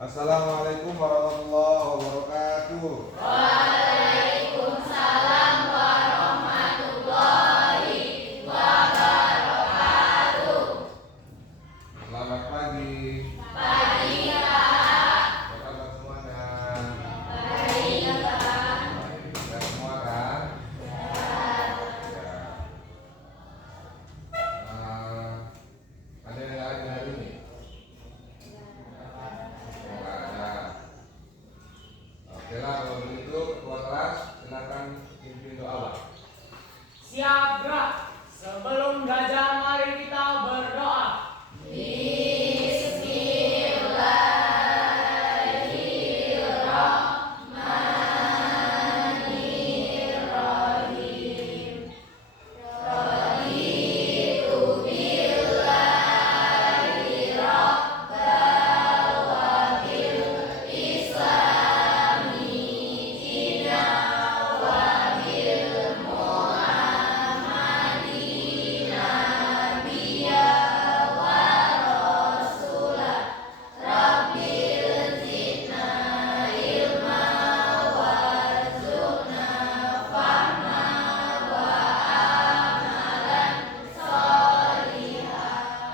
Assalamualaikum warahmatullahi wabarakatuh. Waalaikumsalam warahmatullahi wabarakatuh. Selamat pagi. Pagi Kak. Apa kabar semuanya? Baik Kak. Sehat semua kan? Sehat. Ya. Ada yang lain hari ini? Enggak ada. Oke lah, kalau begitu ketua kelas silakan pimpin doa. Siap gerak. Sebelum belajar mari kita berdoa. Bismillahirrahmanirrahim. Raditu billahi rabbal wa bil islami dina wa bil muhammadin nabiyya wa rasulah. Rabbil zidna ilma warzuqna fahma wa amalan sholihah.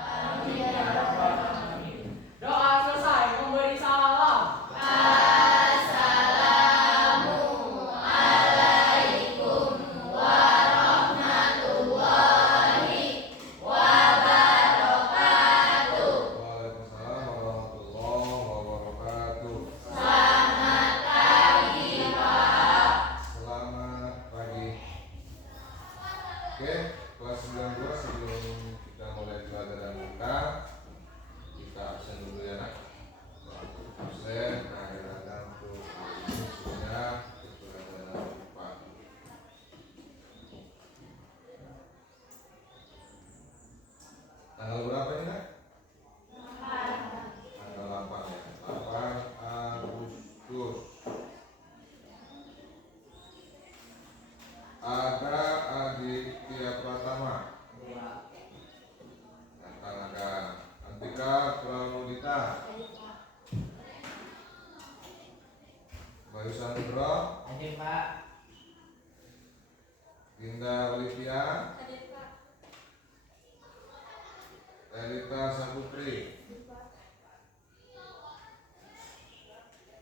Amin ya rabbal alamin. Doa selesai, memberi salam. Assalamualaikum warahmatullahi wabarakatuh. Waalaikumsalam warahmatullahi wabarakatuh. Selamat pagi Pak. Selamat pagi. Oke, kelas 92 sebelum kita mulai pelajaran muka, kita absen dulu ya nak. Absen, ada untuk sudah pelajaran IPA. Tanggal berapa ini nak? Tanggal 8 ya. 8 Agustus. Ada Aditya Pratama. Datang ada Antika Pramudita. Bayu Samudro. Hadir Pak. Dinda Olivia. Elita Saputri.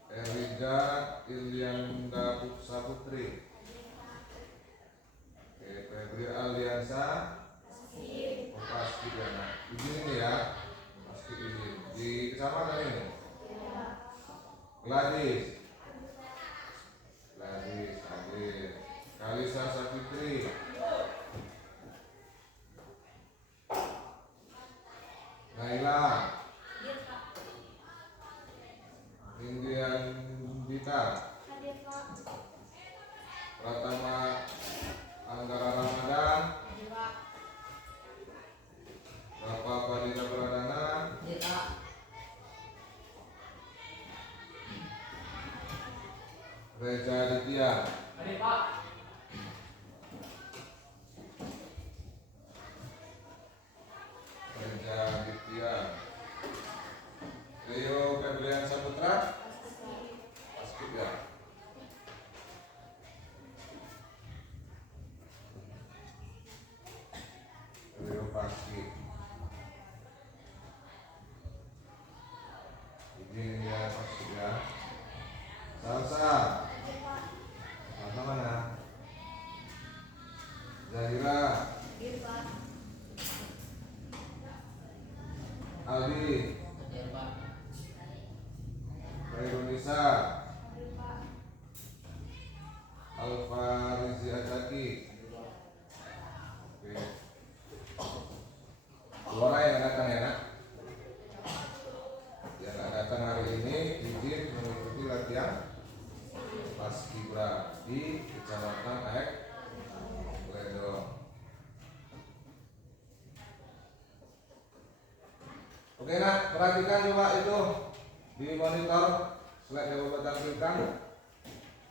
Erija Ilianda Saputri. Oke, Febri Aliansa. Oh, pasti ya nak. Izin ini ya. Pasti izin. Di kecamatan ini. Gladys. Gladys hadir. Kalisa Sapitri. Naila. Indian Dita. Pratama Anggara Ramadan. Bapak Fadila Pradana. Reza Aditya. Hadir Pak. Reza Aditya. Leo Febrian Saputra. Pasti ya. Leo pasti. Ini ya pasti ya. Salsa. Salsa mana? Zahira. Ali. Indonesia. Alfa Rizi Azaki. Oke. Suara yang datang ya nak. Yang nggak datang hari ini izin mengikuti latihan Paskibra di Kecamatan Aek Ledong. Oke nak, perhatikan coba itu di monitor slide yang Bapak tampilkan.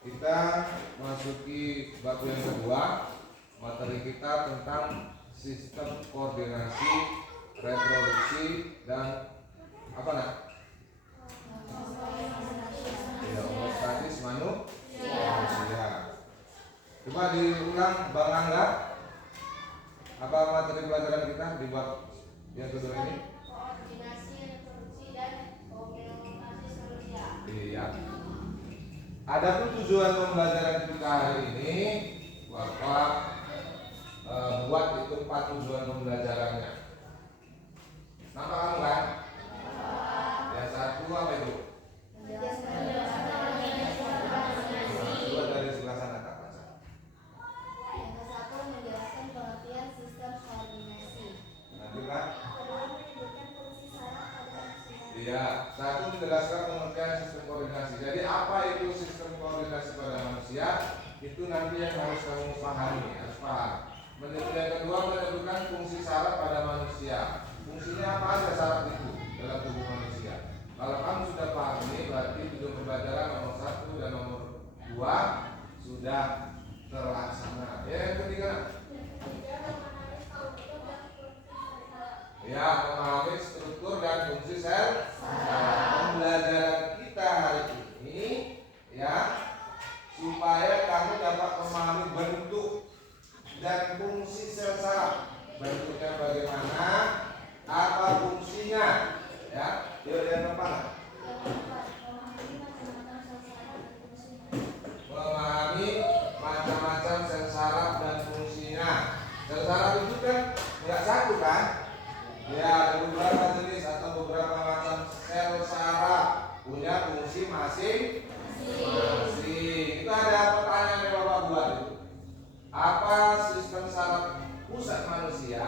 Kita masuki bab yang kedua. Materi kita tentang sistem koordinasi, reproduksi, dan apa nak? Yang kedua ini? Koordinasi reproduksi dan komunikasi sosial. Iya. Adapun tujuan pembelajaran kita hari ini, Bapak buat itu 4 tujuan pembelajarannya. Nama kamu kan? Yang satu apa itu? Dua dari sebelah sana tak baca. Yang ke-1 menjelaskan pengertian sistem koordinasi. Nanti kan? Kedua menyebutkan fungsi saraf pada manusia. Iya. Satu menjelaskan pengertian sistem koordinasi. Jadi apa itu sistem koordinasi pada manusia? Itu nanti yang harus kamu pahami, harus paham. Yang kedua menyebutkan fungsi saraf pada manusia. Fungsinya apa aja saraf itu dalam tubuh manusia? Kalau kamu sudah paham ini, berarti tujuan pembelajaran nomor 1 dan nomor 2 sudah terlaksana. Ya, yang ketiga, ya, memahami struktur dan fungsi sel. Pembelajaran kita hari ini, ya, supaya kamu dapat memahami bentuk dan fungsi sel saraf. Bentuknya bagaimana, apa fungsinya, ya. Yuk yang keempat. Memahami macam-macam sel saraf dan fungsinya. Sel saraf itu kan nggak satu kan? Ya, ada beberapa jenis atau beberapa macam sel saraf punya fungsi masing-masing. Itu ada pertanyaan yang Bapak buat itu. Apa sistem saraf pusat manusia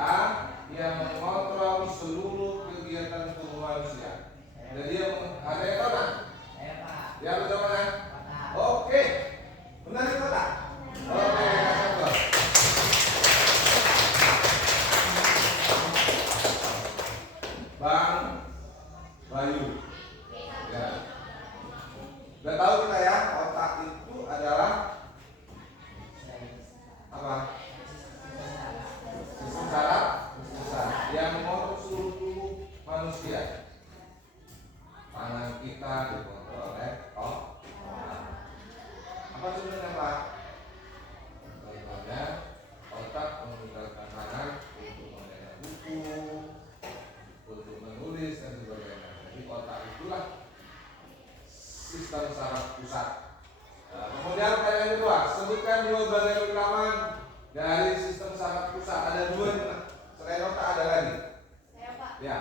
yang mengontrol seluruh kegiatan tubuh manusia? Jadi ada yang tahu kan? Saya Pak. Ya, betul kan? Otak. Oke, benar itu tak? Oke, kasih. Bang Bayu. Ya. Udah tahu kita ya, otak itu adalah apa? Sistem saraf pusat yang mengontrol seluruh tubuh manusia. Tangan kita dikontrol oleh otak. Apa contohnya Pak? Contohnya otak menggunakan tangan untuk membaca buku, untuk menulis dan sebagainya. Jadi otak itulah sistem saraf pusat. Nah, kemudian pertanyaan kedua, sebutkan 2 bagian utama dari sistem saraf pusat. Ada 2 selain otak ada lagi. Saya Pak. Ya.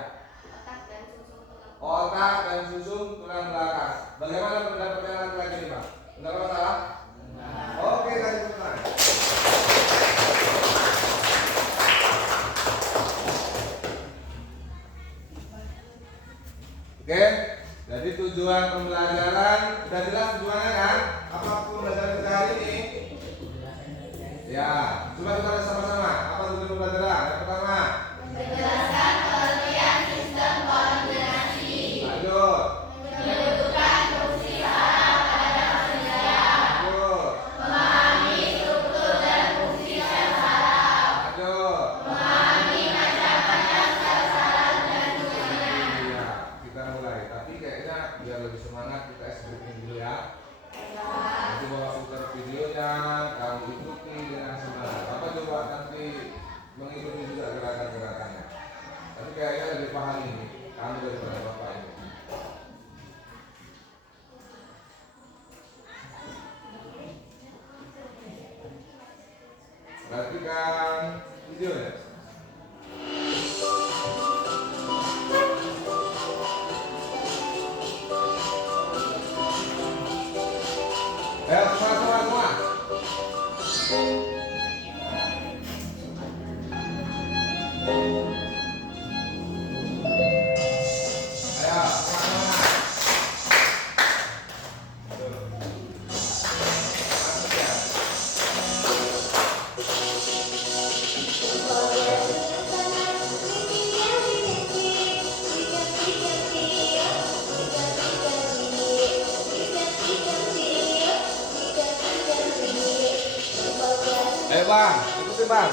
Otak dan susun tulang. Otak dan susun tulang belakang. Bagaimana pendapatnya laki-laki ini Pak? Benar atau salah? Oke, kasih teman. Oke, jadi tujuan pembelajaran sudah jelas tujuannya kan? Apa pembelajaran kita hari ini? Ya, coba kita lihat sama-sama. Apa tujuan pembelajaran? Yang pertama, Menjelaskan pengertian sistem koordinasi. lanjut, Menyebutkan fungsi saraf pada manusia. lanjut, Memahami struktur dan fungsi sel saraf. lanjut. Memahami macam-macam sel saraf dan fungsinya. Iya, kita mulai. Tapi kayaknya biar lebih semangat kita explain dulu ya. Nanti bawa putar videonya, kamu ikuti dengan semangat. Bapak coba nanti mengikuti juga gerakan-gerakannya. Tapi kayaknya lebih paham ini kamu daripada bapak ini. Perhatikan videonya. Ayo semua. Ayo semua. Masuk ya. Ayo bang, ikuti bang.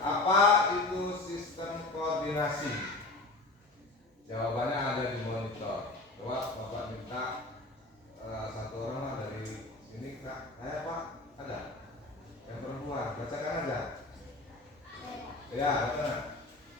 Apa itu sistem koordinasi? Jawabannya ada di monitor. Coba Bapak minta satu orang lah dari sini, Kak. Pak, ada? Yang perempuan, bacakan aja. Ya, benar.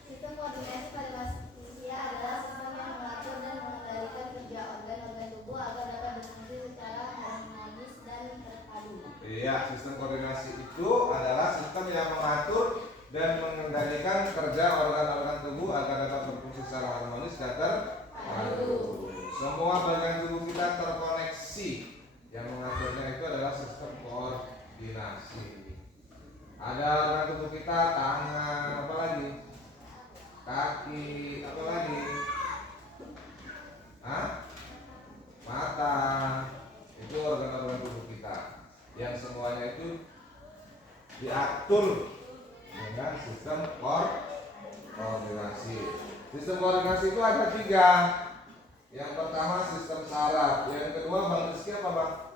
Sistem koordinasi pada manusia adalah sistem yang mengatur dan mengendalikan kerja organ-organ tubuh agar dapat berfungsi secara harmonis dan terpadu. Iya, sistem koordinasi itu adalah sistem yang mengatur dan mengendalikan kerja organ-organ tubuh agar dapat berfungsi secara harmonis dan terpadu. Semua bagian tubuh kita terkoneksi. Yang mengaturnya itu adalah sistem koordinasi. Ada organ tubuh kita, tangan, apa lagi? Kaki, apa lagi? Mata. Itu organ-organ tubuh kita yang semuanya itu diatur dengan sistem koordinasi. Sistem koordinasi itu ada 3. Yang pertama sistem saraf, yang kedua Bang Rizky apa Bang?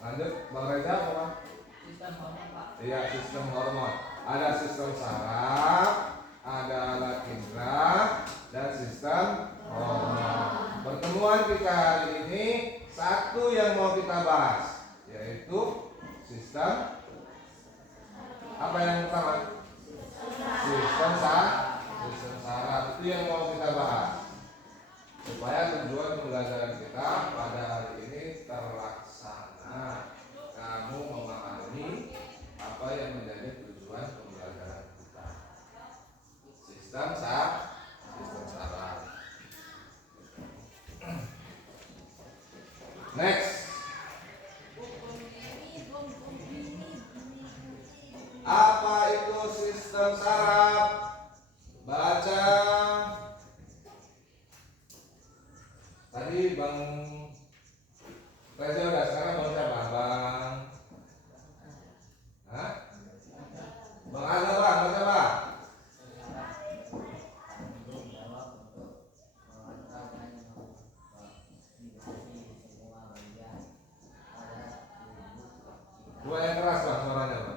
Lanjut Bang Reza apa Bang? Sistem hormon, Pak. Iya, sistem hormon. Ada sistem saraf, ada alat indera, dan sistem hormon. Pertemuan kita hari ini satu yang mau kita bahas, yaitu sistem apa yang pertama? Sistem saraf itu yang mau kita bahas, supaya tujuan pembelajaran kita pada hari ini terlaksana. Kamu memahami apa yang menjadi tujuan pembelajaran kita. Sistem saraf. Next. Apa itu sistem saraf? Baca. Tadi Bang Reza udah, sekarang Bang siapa? Bang Aga Bang, baca Bang. Dua yang keras Bang suaranya Bang.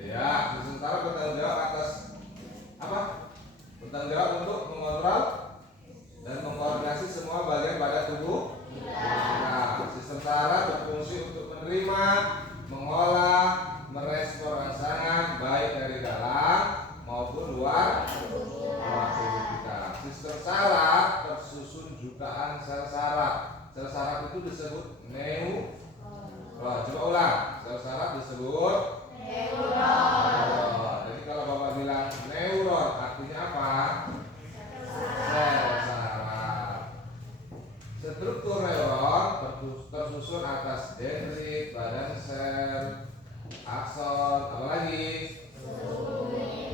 Ya, sementara bertanggung jawab atas apa? Bertanggung jawab untuk mengontrol dan mengkoordinasi semua bagian pada tubuh. Nah, sistem saraf berfungsi untuk menerima, mengolah, merespon rangsangan baik dari dalam maupun luar tubuh kita. Sistem saraf tersusun jutaan sel saraf. Sel saraf itu disebut neuron. Coba ulang. Sel saraf disebut neuron. Jadi kalau Bapak bilang neuron artinya apa? Sel saraf. Struktur neuron tersusun atas dendrit, badan sel, akson, apa lagi?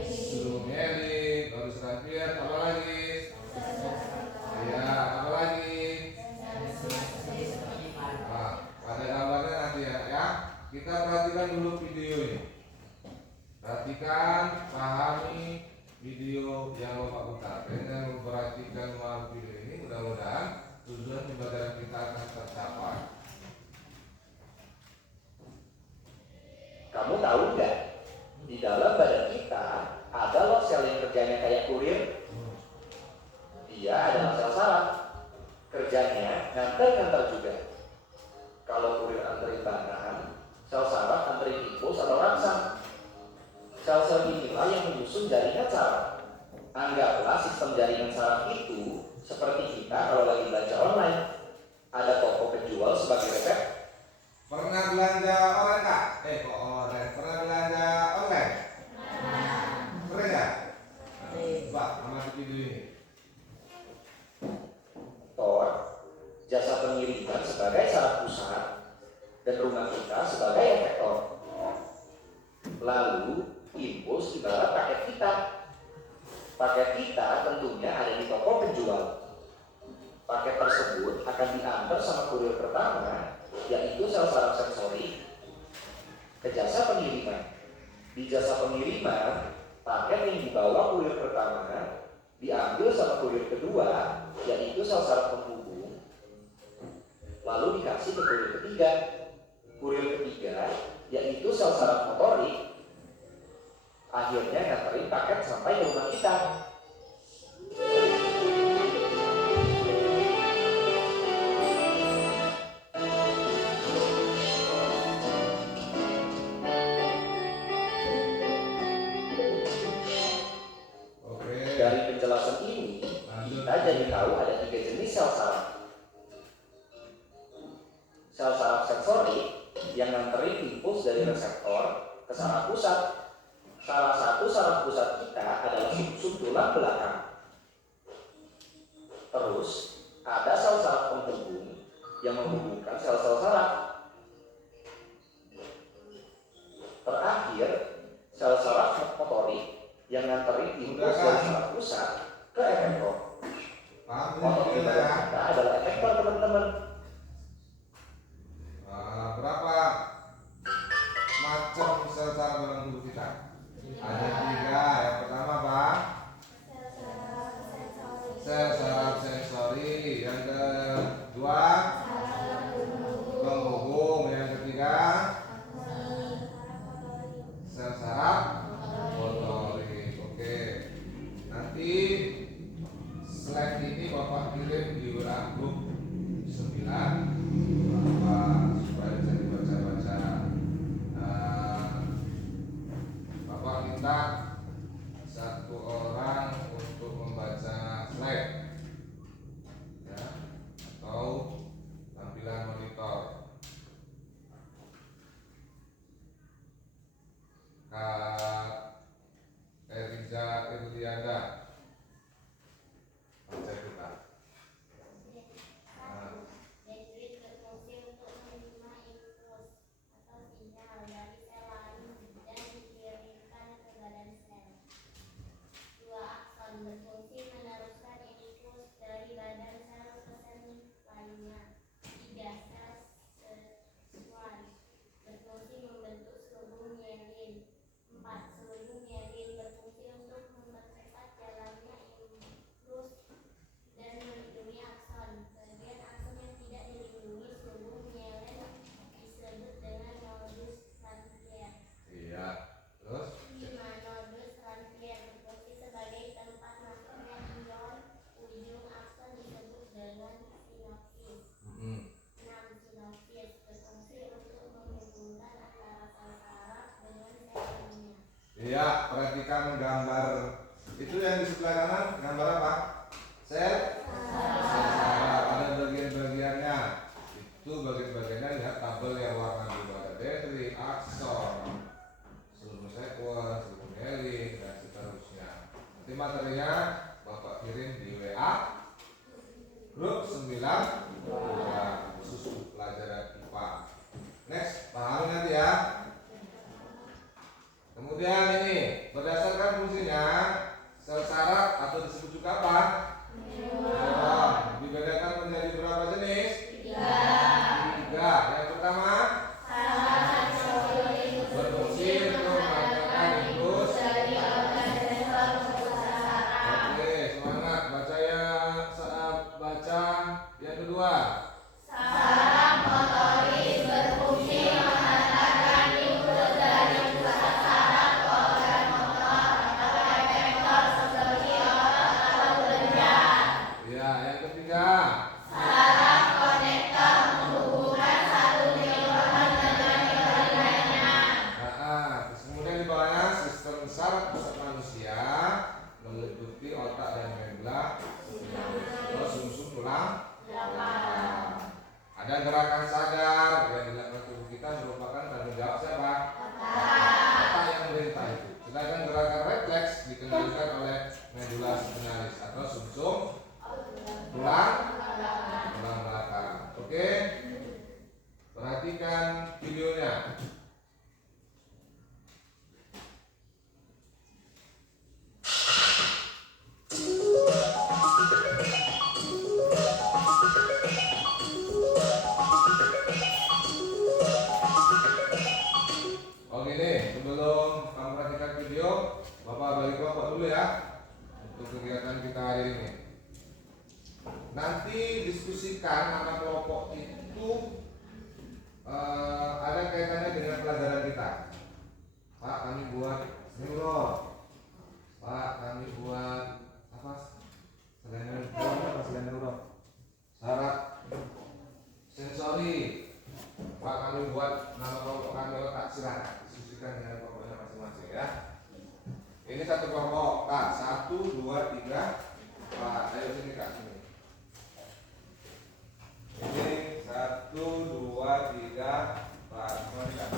Strumelit, baru serangkaian, apa lagi? Ya, apa lagi? Nah, pada gambarnya nanti ya. Kita perhatikan dulu video ini. Perhatikan, pahami video yang Bapak putar. Dengan memperhatikan video ini, mudah-mudahan tujuan pembelajaran kita akan tercapai. Kamu tahu nggak? Di dalam badan kita ada loh sel yang kerjanya kayak kurir. Dia adalah sel saraf. Kerjanya nganter-nganter juga. Kalau kurir anterin barang, sel saraf anterin impuls atau rangsang. Sel-sel inilah yang menyusun jaringan saraf. Anggaplah sistem jaringan saraf itu seperti kita kalau lagi belanja online. Ada toko penjual sebagai resep. Pernah belanja online Kak? Kok online? Pernah belanja online? Pernah ya? Pak, amati video ini. Tor, jasa pengiriman sebagai saraf pusat dan rumah kita sebagai efektor. Lalu impuls ibarat paket kita. Paket kita tentunya ada di toko penjual. Paket tersebut akan diantar sama kurir pertama, yaitu sel saraf sensori, ke jasa pengiriman. Di jasa pengiriman, paket yang dibawa kurir pertama diambil sama kurir kedua, yaitu sel saraf penghubung, lalu dikasih ke kurir ketiga. Kurir ketiga, yaitu sel saraf motorik, akhirnya nganterin paket sampai ke rumah kita. Oke. Dari penjelasan ini, kita jadi tahu ada 3 jenis sel saraf. Sel saraf sensorik yang nganterin impuls dari reseptor ke saraf pusat. Salah satu saraf pusat kita adalah sumsum tulang belakang. Terus, ada sel saraf penghubung yang menghubungkan sel-sel saraf. Terakhir, sel saraf motorik yang nganterin impuls dari saraf pusat ke efektor. Paham Otot ini ibadah ya? kita adalah efektor, teman-teman. Berapa macam sel saraf dalam tubuh kita? Ada 3. Yang pertama apa? Sel saraf sensori. Yang kedua penghubung. Yang ketiga sel saraf motorik. Oke. Nanti slide ini Bapak kirim di WA grup 9 supaya bisa dibaca-baca. Bapak minta 1 orang untuk membaca slide ya, atau tampilan monitor. Kak Eriza Irlianda, baca kita. Dendrit berfungsi untuk menerima impuls atau sinyal dari sel lain dan dikirimkan ke badan sel. 2. Akson berfungsi meneruskan impuls dari badan sel ke sel lainnya. 3. Sel seksual berfungsi membentuk selubung mielin. 4. Selubung mielin berfungsi untuk mempercepat jalannya impuls dan melindungi akson. Bagian akson yang tidak dilindungi selubung mielin disebut dengan nodus transfer. Iya. Terus 5. Nodus transfer berfungsi sebagai tempat masuknya ion. Ujung akson disebut dengan sinopsis. 6. Sinopsis berfungsi untuk menghubungkan antara sel saraf dengan sel lainnya. iya, perhatikan gambar itu yang di sebelah kanan. Gambar apa? Sel saraf. Ada bagian-bagiannya. Itu bagian-bagiannya, lihat tabel yang warna biru. Ada dendrit, akson, selubung sekuens, selubung mielin, dan seterusnya. Nanti materinya Bapak kirim di WA grup 9 khusus pelajaran IPA. Next, pahami nanti ya. Kemudian ini berdasarkan fungsinya, sel saraf atau disebut juga apa? Neuron. Dibedakan menjadi berapa jenis? 3. Yang pertama berfungsi untuk menghasilkan impuls. Oke, semangat baca ya. Baca yang kedua. Ya, yang ketiga. Terus kemudian di bawahnya sistem saraf pusat manusia meliputi otak dan medula, terus sumsum tulang belakang. Ada gerakan sadar yang dilakukan tubuh kita merupakan tanggung jawab siapa? Otak yang merintah itu. Sedangkan gerakan refleks dikendalikan oleh medula spinalis atau sumsum tulang belakang. Oke, perhatikan videonya. Oke nih, sebelum kamu Bapak bagi kelompok dulu ya untuk kegiatan kita hari ini. Nanti diskusikan nama kelompok itu ada kaitannya dengan pelajaran kita. Pak, kami buat neuro. Pak, kami buat apa? Selain neuro. Syarat sensori. Pak, kami buat nama kelompok kami letak, silakan diskusikan dengan kelompoknya masing-masing ya. Ini satu kelompok, Kak. 1, 2, 3. Pak, ayo sini Kak, sini. Ini 1, 2, 3. Pak, mari Kak.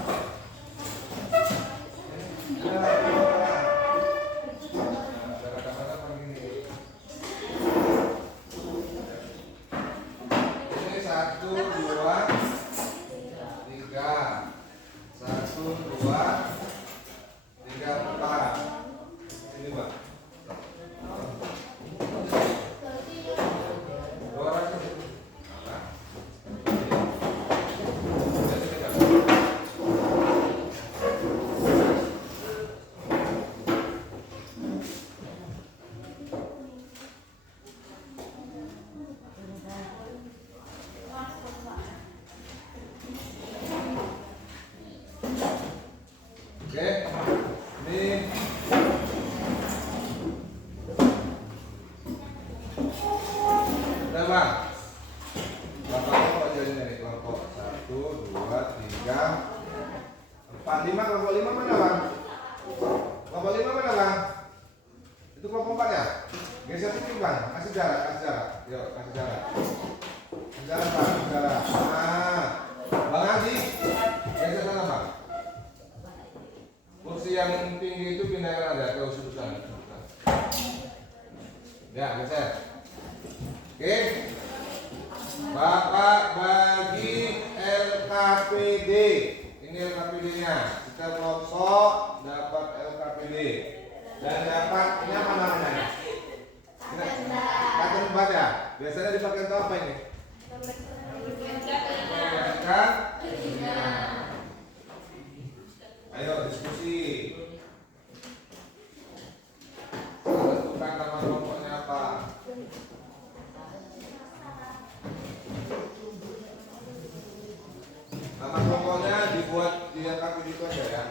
Ini 1, 2, 3. 1, 2, 3, 4. Ini Pak. Dua orang sini. Apa? Oke, ini udah Bang. Berapa kelompok jadinya nih? Kelompok 1, 2, 3, 4, 5. Kelompok 5 mana Bang? Kelompok 5 mana Bang? Itu kelompok 4 ya? Geser sedikit Bang, kasih jarak, kasih jarak. Yuk, kasih jarak. Kasih jarak Bang, kasih jarak. Nah, Bang Haji, geser sana Bang. Kursi yang tinggi itu pindahkan ada ke sudut sana. Ya, geser. Oke. Bapak bagi LKPD. Ini LKPD-nya. Kita kelompok dapat LKPD. Dan dapat ini apa namanya? Kartu membaca. Biasanya dipakai untuk apa ini? Mengajarkan. Ayo diskusi. Tentukan nama kelompoknya apa? Nama kelompoknya dibuat di LKPD itu aja ya.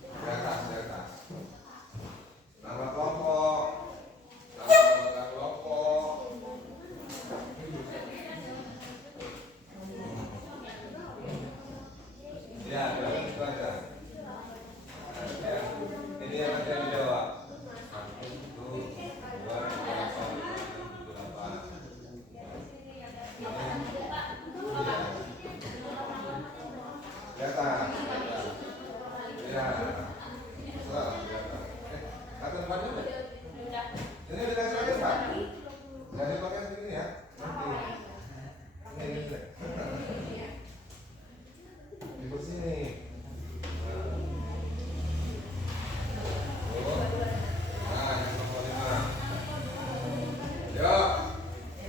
Di atas, di atas. Nama kelompok, nama anggota kelompok. Ya, itu aja. Ya. Ini yang nanti yang dijawab. 1, 2, 3, 4, 5, 6, 7, 8. Ya, kata tempatnya udah. Ini udah kasih lagi Pak. Jangan dipakai begini ya. Ini. Di sini. Nah, yang nomor 5. Yuk,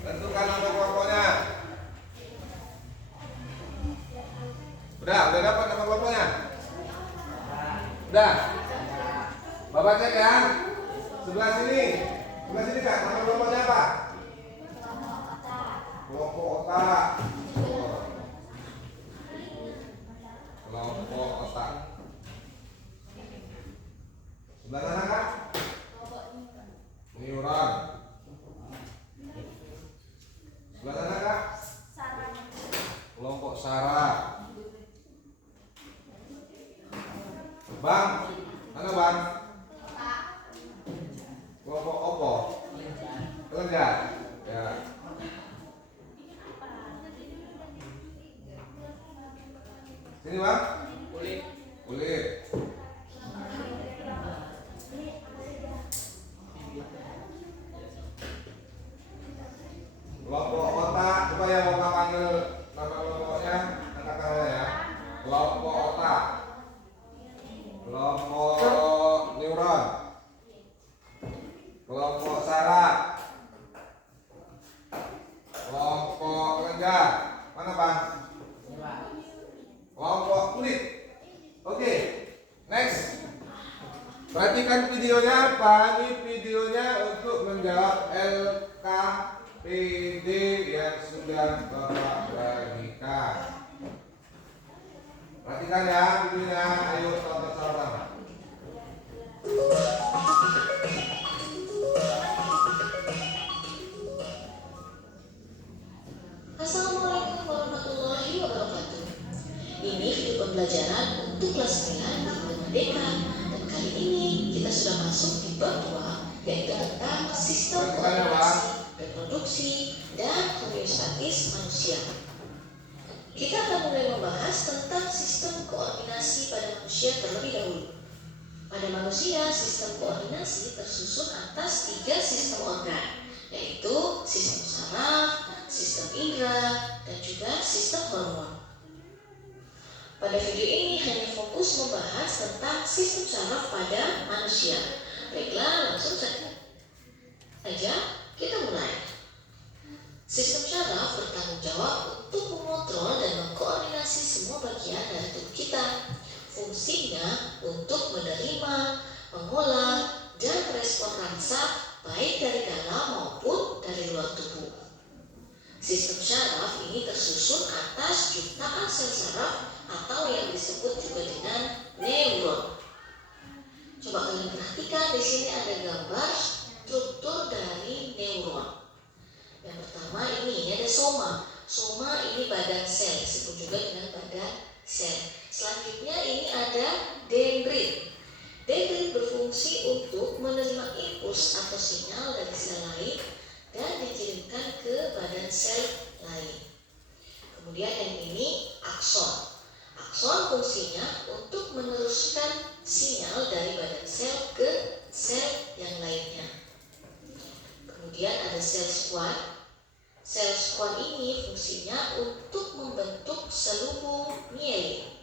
tentukan nama kelompoknya. Udah dapat nama kelompoknya? Udah. Bapak cek ya. Sebelah sini Kak, nama kelompoknya apa? Kelompok otak. Kelompok otak. Sebelah sana Kak? Neuron. Sebelah sana Kak? Kelompok saraf. Bang, mana Bang? Kelompok opo? Kelenjar. Ya. Sini Bang. Kulit. Kulit. Kelompok otak. Coba ya Bapak panggil nama kelompoknya. Angkat tangannya ya. Kelompok otak. Kelompok neuron. Kelompok saraf. Kelompok kelenjar. Mana Bang? Kelompok kulit. Oke. Next. Perhatikan videonya apa? Ini videonya untuk menjawab LKPD yang sudah Bapak bagikan. Perhatikan ya videonya. Ayo tonton sama-sama. Assalamualaikum warahmatullahi wabarakatuh. Ini video pembelajaran untuk kelas 9 di Bulan Merdeka. Dan kali ini kita sudah masuk di bab 2, yaitu tentang sistem koordinasi, reproduksi, dan homeostatis manusia. Kita akan mulai membahas tentang sistem koordinasi pada manusia terlebih dahulu. Pada manusia, sistem koordinasi tersusun atas 3 sistem organ, yaitu sistem saraf, sistem indera, dan juga sistem hormon. Pada video ini hanya fokus membahas tentang sistem saraf pada manusia. Baiklah, langsung saja kita mulai. Sistem saraf bertanggung jawab untuk mengontrol dan mengkoordinasi semua bagian dari tubuh kita. Fungsinya untuk menerima, mengolah, dan merespon rasa baik dari dalam maupun dari luar tubuh. Sistem saraf ini tersusun atas jutaan sel saraf atau yang disebut juga dengan neuron. Coba kalian perhatikan, di sini ada gambar struktur dari neuron. Yang pertama ini ada soma. Soma ini badan sel, disebut juga dengan badan sel. Selanjutnya ini ada dendrit. Dendrit berfungsi untuk menerima impuls atau sinyal dari sel lain dan dikirimkan ke badan sel lain. Kemudian yang ini akson. Akson fungsinya untuk meneruskan sinyal dari badan sel ke sel yang lainnya. Kemudian ada sel squam. Sel squam ini fungsinya untuk membentuk selubung mielin.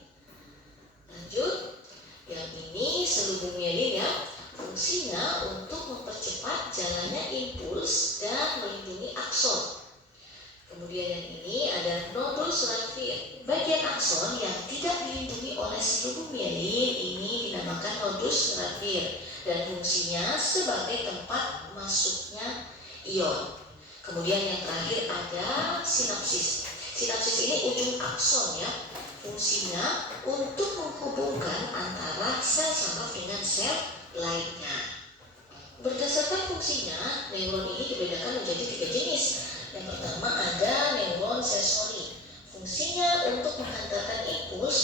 Lanjut, yang ini selubung mielin ya. Fungsinya untuk mempercepat jalannya impuls dan melindungi akson. Kemudian yang ini ada nodus rafir. Bagian akson yang tidak dilindungi oleh selubung mielin ini dinamakan nodus rafir dan fungsinya sebagai tempat masuknya ion. Kemudian yang terakhir ada sinapsis. Sinapsis ini ujung akson ya. Fungsinya untuk menghubungkan antara sel saraf dengan sel lainnya. Berdasarkan fungsinya, neuron ini dibedakan menjadi 3 jenis. Yang pertama ada neuron sensori. Fungsinya untuk menghantarkan impuls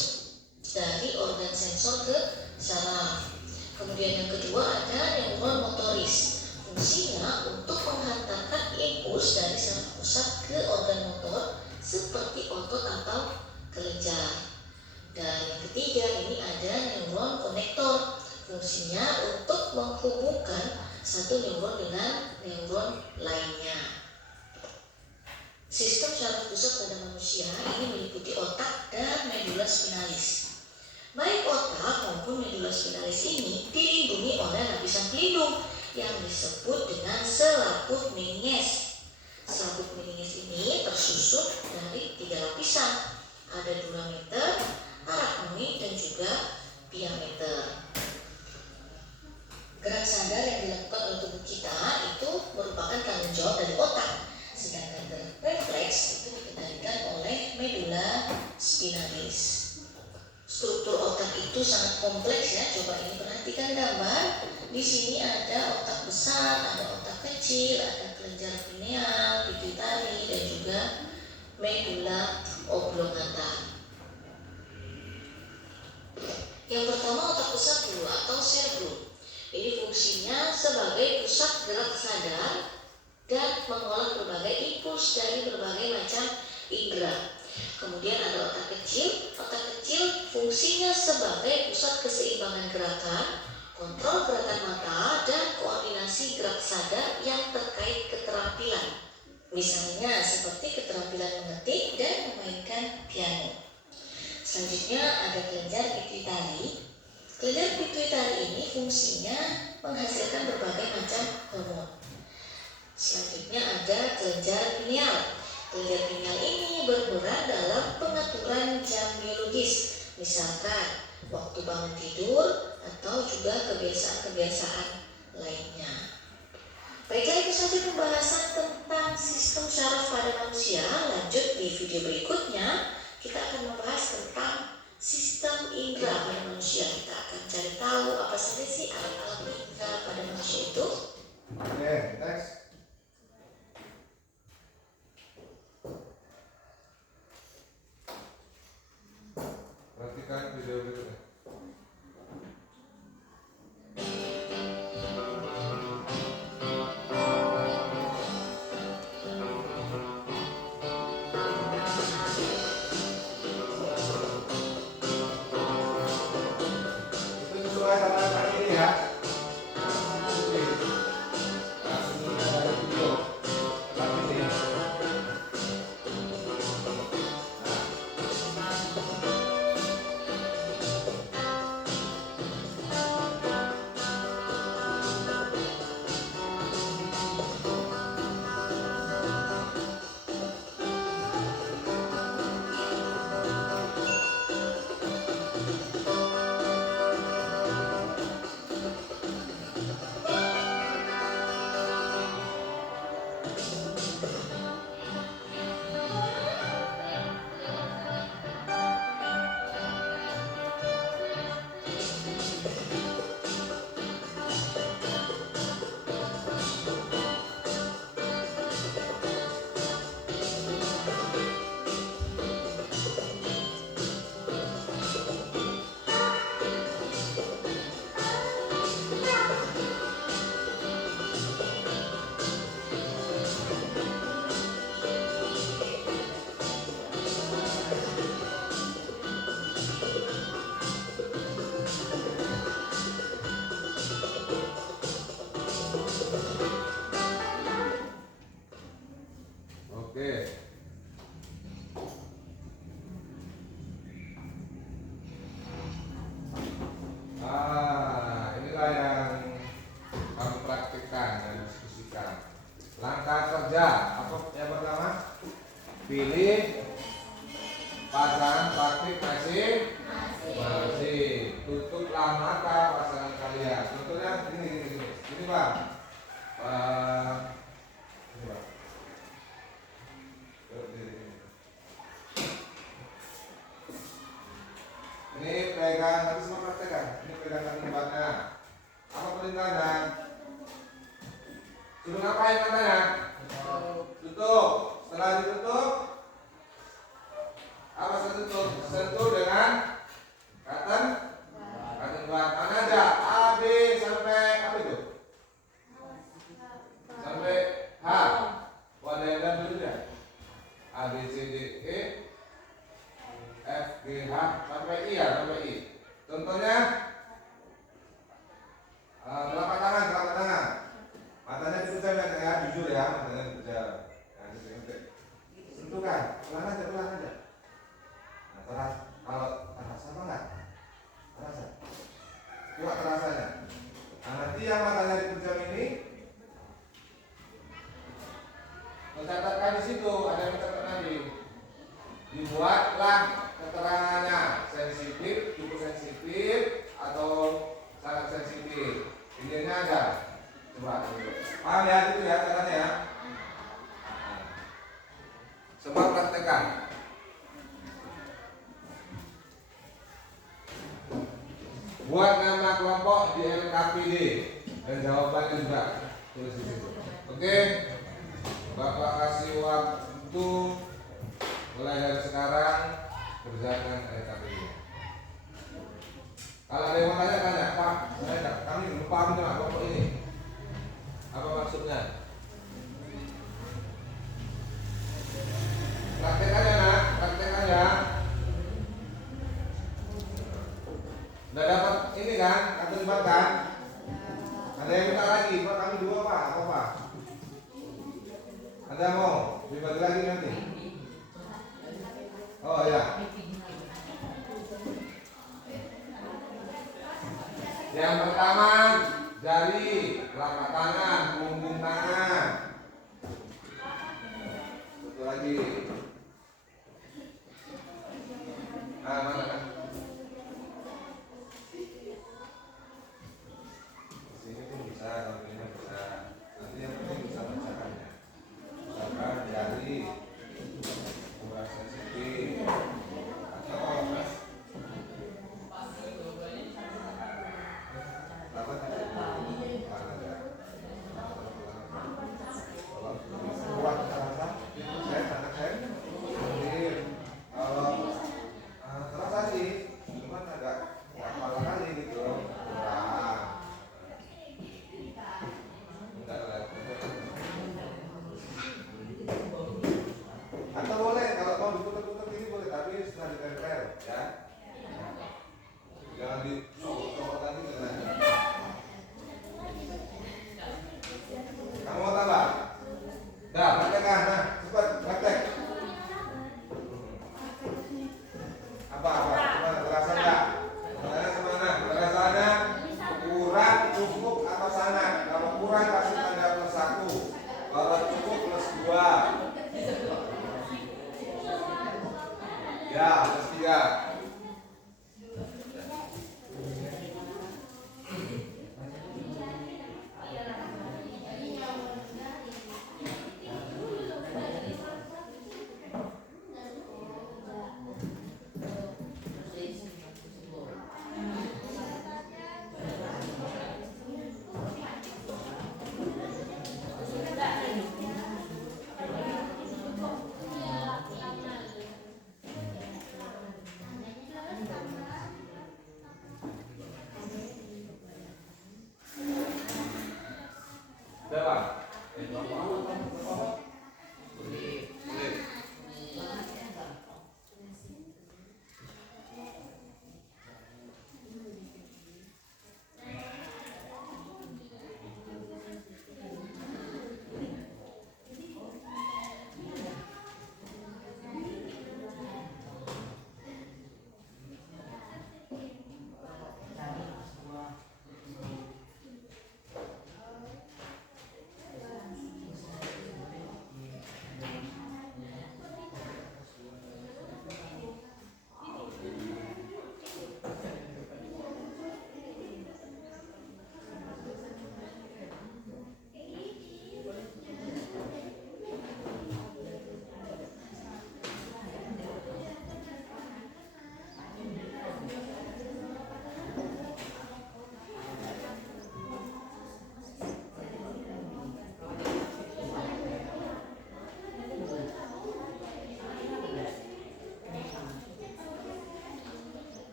dari organ sensor ke saraf. Kemudian yang kedua ada neuron motoris. Fungsinya untuk menghantarkan impuls dari saraf pusat ke organ motor seperti otot atau kelenjar. Dan yang ketiga ini ada neuron konektor. Fungsinya untuk menghubungkan satu neuron dengan neuron lainnya. Sistem saraf pusat pada manusia ini meliputi otak dan medula spinalis. Baik otak maupun medula spinalis ini dilindungi oleh lapisan pelindung yang disebut dengan selaput meninges. Selaput meninges ini tersusun dari 3 lapisan. Ada durameter, arachnoid, dan juga diameter. Gerak sadar yang dilakukan oleh tubuh kita itu merupakan tanggung jawab dari otak, sedangkan gerak refleks itu dikendalikan oleh medula spinalis. Struktur otak itu sangat kompleks ya. Coba ini perhatikan gambar. Di sini ada otak besar, ada otak kecil, ada kelenjar pineal, pituitari, dan juga medula oblongata. Yang pertama otak besar dulu atau cerebrum. Ini fungsinya sebagai pusat gerak sadar dan mengolah berbagai impuls dari berbagai macam indera. Kemudian ada otak kecil. Otak kecil fungsinya sebagai pusat keseimbangan gerakan, kontrol gerakan mata, dan koordinasi gerak sadar yang terkait keterampilan. Misalnya seperti keterampilan mengetik dan memainkan piano. Selanjutnya ada kelenjar pituitari. Kelenjar pituitari ini fungsinya menghasilkan berbagai macam hormon. Selanjutnya ada kelenjar pineal. Kelenjar pineal ini berperan dalam pengaturan jam biologis. Misalkan waktu bangun tidur, atau juga kebiasaan-kebiasaan lainnya. Baiklah, itu saja pembahasan tentang sistem syaraf pada manusia. Lanjut di video berikutnya, kita akan membahas tentang sistem indera pada manusia. Kita akan cari tahu apa saja sih alat-alat indera pada manusia itu. Oke, next. Perhatikan video berikutnya. Itu sesuai sama yang ini ya. Oke. Nah, ini ada video. Seperti ini. Oke. Inilah yang kami praktikkan dan diskusikan. Langkah kerja apa yang pertama? Pilih, pasang, praktik mesin. Tutuplah mata pasangan kalian. Contohnya ini Pak. Ini Pak. Ini pegang, nanti semua praktekkan. Ini pegang kaki depannya. Apa perintahnya? Suruh ngapain matanya? Tutup. Setelah ditutup, apa saya tutup? Sentuh dengan cotton bud. Mana aja? A, B sampai apa itu? Sampai H. Wadah dulu ya. A, B, C, D, E, F, G, H sampai I ya, sampai I. Contohnya telapak tangan. Matanya dipejam ya, jujur ya, matanya dipejam. Sentuhkan, pelan aja. Nah, kalau terasa apa enggak? Terasa. Kuat terasanya. Nah, nanti yang matanya dipejam ini mencatatkan di situ, ada yang mencatat nanti. Dibuatlah keterangannya, sensitif, cukup sensitif, atau sangat sensitif. Ininya ada. Coba dulu. Paham ya itu ya caranya ya. Semua praktekkan. Buat nama kelompok di LKPD dan jawabannya juga tulis di situ. Oke, Bapak kasih waktu mulai dari sekarang kerjakan LKPD. Kalau ada yang mau tanya, Pak, kami belum paham dengan kelompok ini. Apa maksudnya? Praktek aja nak, praktek aja. Udah dapat ini kan, kartu debat kan? Ada yang minta lagi, Pak kami 2 Pak, apa Pak? Ada yang mau dibagi lagi nanti? Oh ya. Yang pertama jari, telapak tangan, punggung tangan. Satu lagi. Mana kan?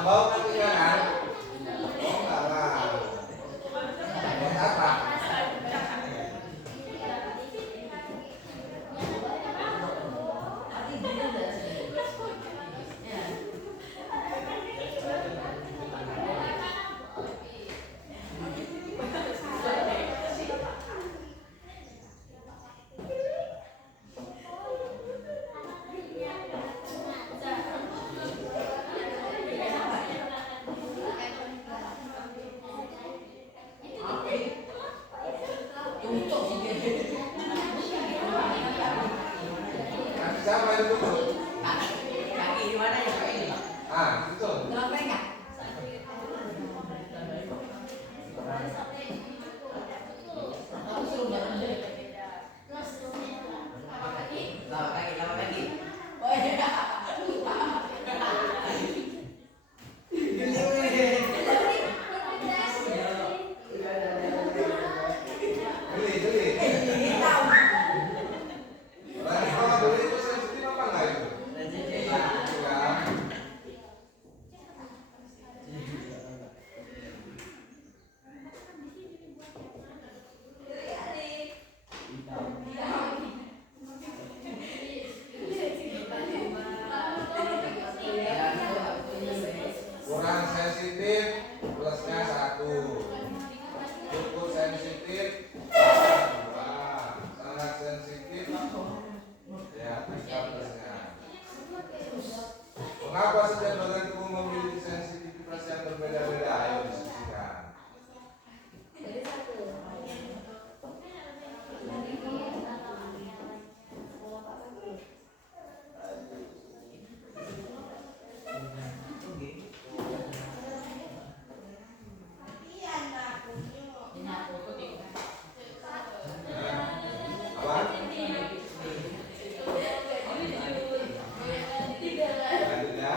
Nggak bau kan tiga kan? Oh enggak lah. Buat apa? Nanti siapa yang tutup? Kaki di mana ya Pak ini? Ah, itu. Kenapa enggak? Aku suruh jalan dulu. Lama lagi. Oh iya. Beli. Berarti kalau beli itu sensitif apa enggak itu? Enggak. Kurang sensitif plusnya 1, cukup sensitif 2, sangat sensitif ya 3 plusnya. Mengapa setiap bagian tubuh memiliki sensitivitas yang berbeda-beda? Ayo diskusikan. Apa? Lanjut ya.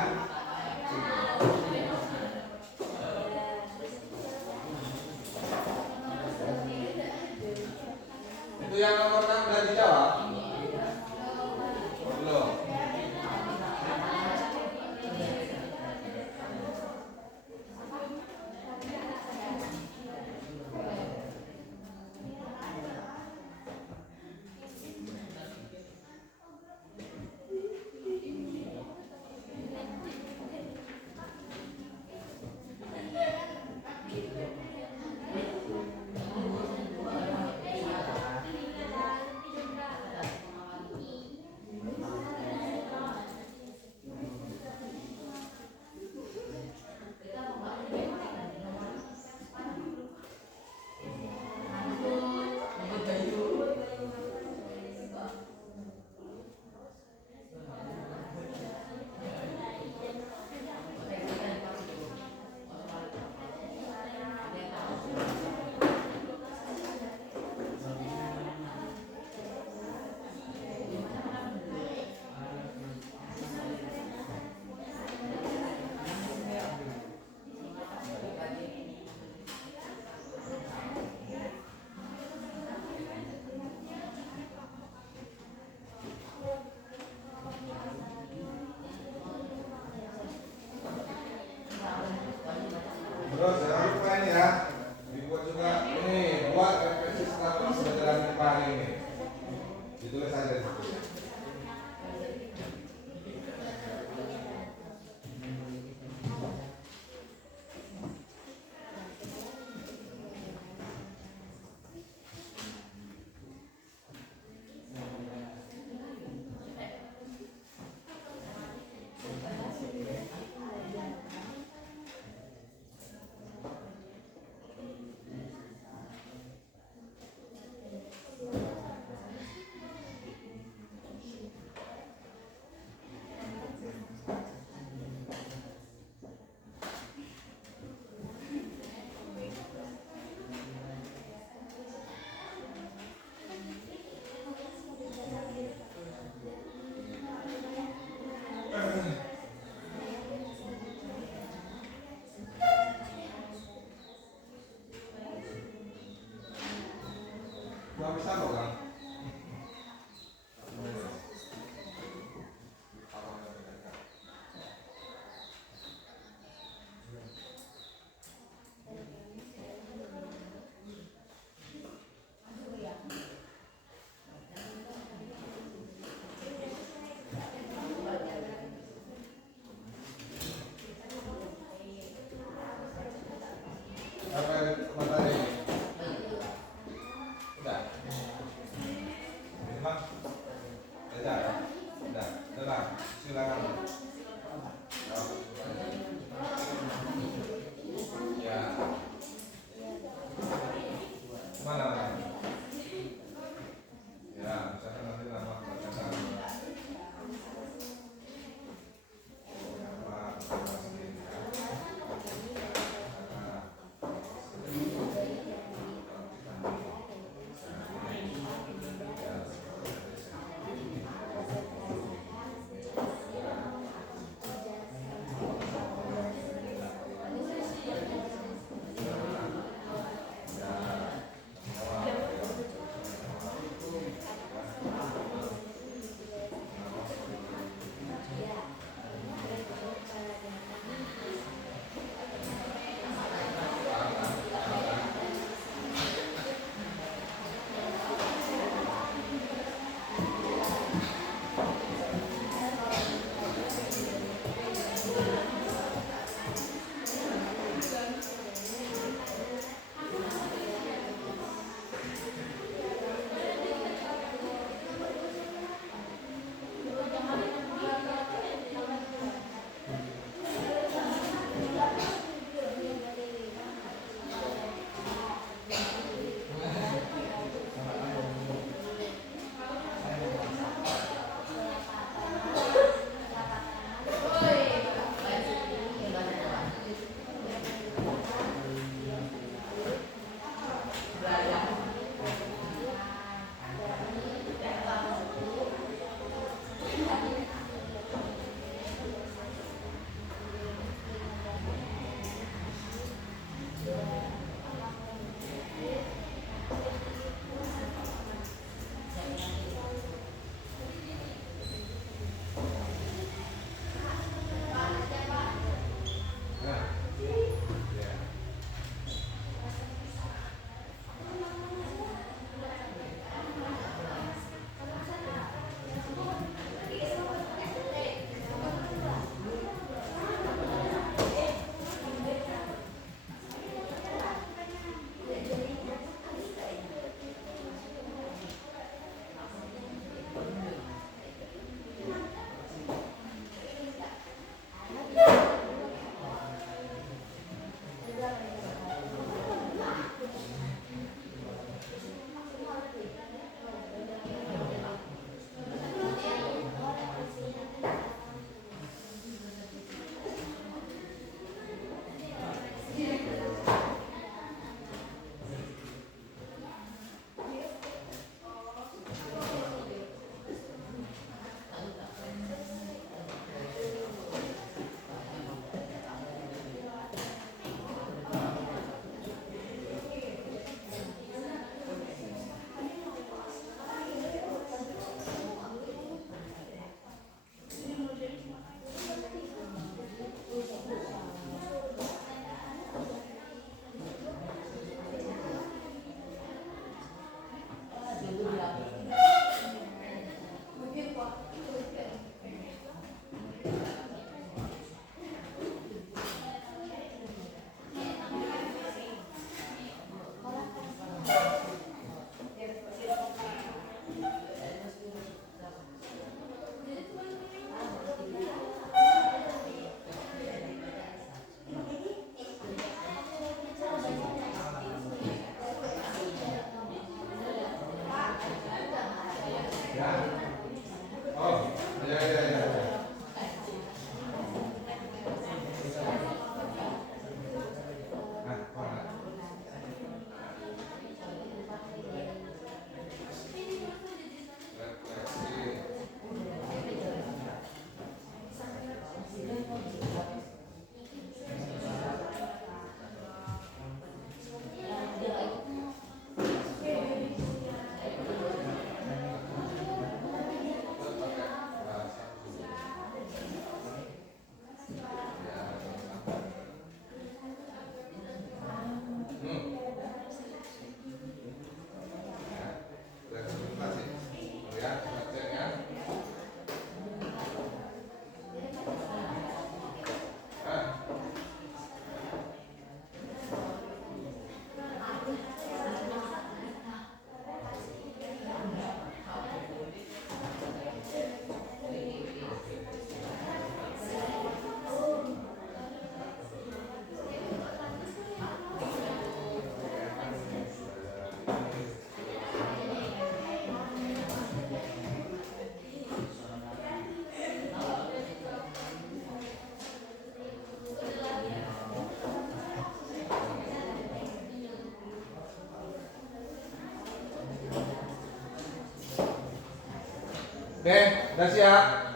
Oke, udah siap?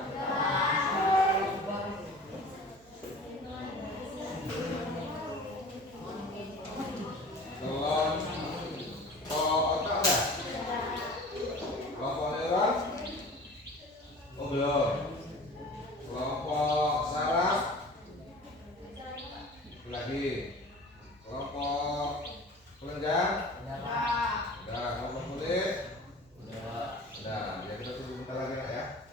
Kelompok otak ada? Kelompok neuron? Oh belum. Kelompok saraf? Lagi. Kelompok kelenjar? Udah. Kelompok kulit? Udah. Jadi kita tunggu bentar lagi ya.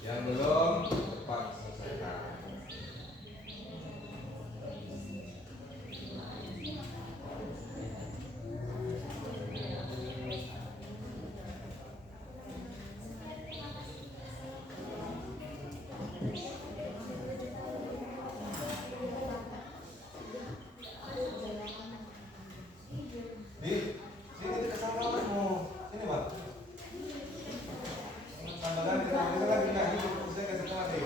Yang belum cepat selesaikan. Di sini kita sama kamu. Ini bang. Tambahkan kita lagi nggak gitu. Saya kasih tahu nih.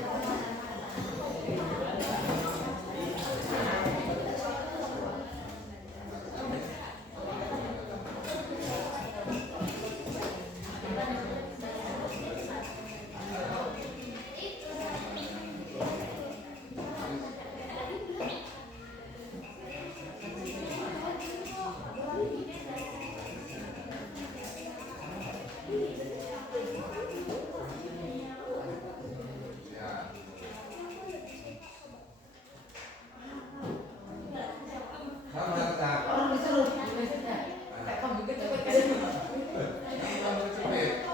Ya. Sama tak? Orang disuruh. Tak kamu gitu kasih. Kamu cepet.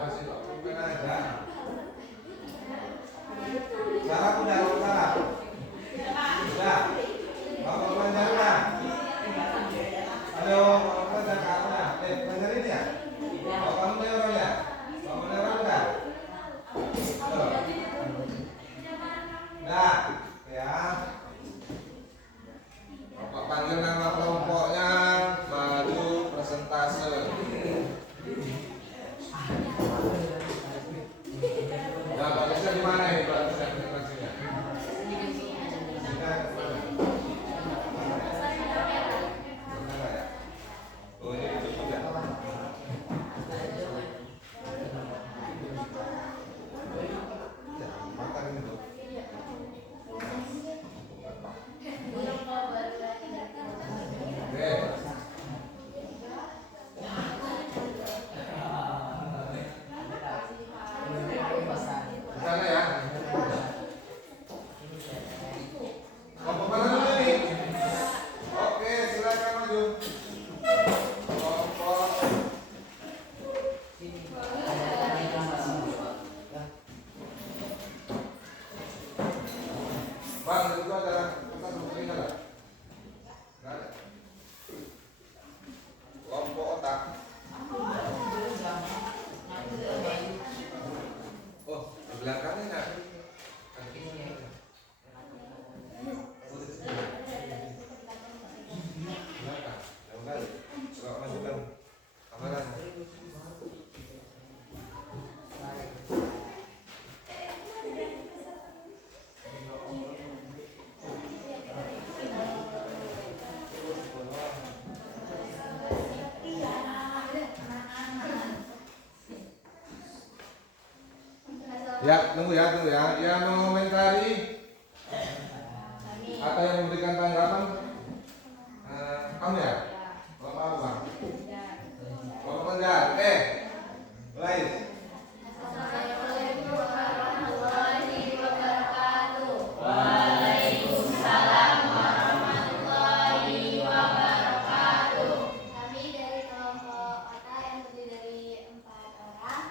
Masih bukan aja. Sarap udah, kalau sarap. Udah. Bapak belajar udah. Ayo, bapak belajar kamu ya. Belajar ini ya. Bapak kamu neuron ya. Bapak neuron udah. Udah, ya. Bapak panggil nama kelompoknya, maju presentase. Nah, bagusnya di mana ini bagusnya presentasinya? Mana ya? Oh, ini ditutup ya? Ya, makan ini tuh. Oke. Di sana ya. Kelompok mana dulu nih? Oke, silakan maju. Kelompok Bang, itu adalah kertas buku ini nggak? Nggak ada. Kelompok otak. Oh, di belakangnya nggak? Kakinya. Belakang. Jauh kali. Coba masukkan kameranya. Ya, tunggu ya. Yang mengomentari atau yang memberikan tanggapan, kamu ya? Bapak apa, Bang? Bapak Penjar. Oke. Mulai. Assalamualaikum warahmatullahi wabarakatuh. Kami dari kelompok OTA yang terdiri dari 4 orang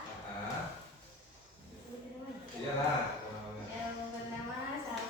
Iyalah. yang bernama Sarah,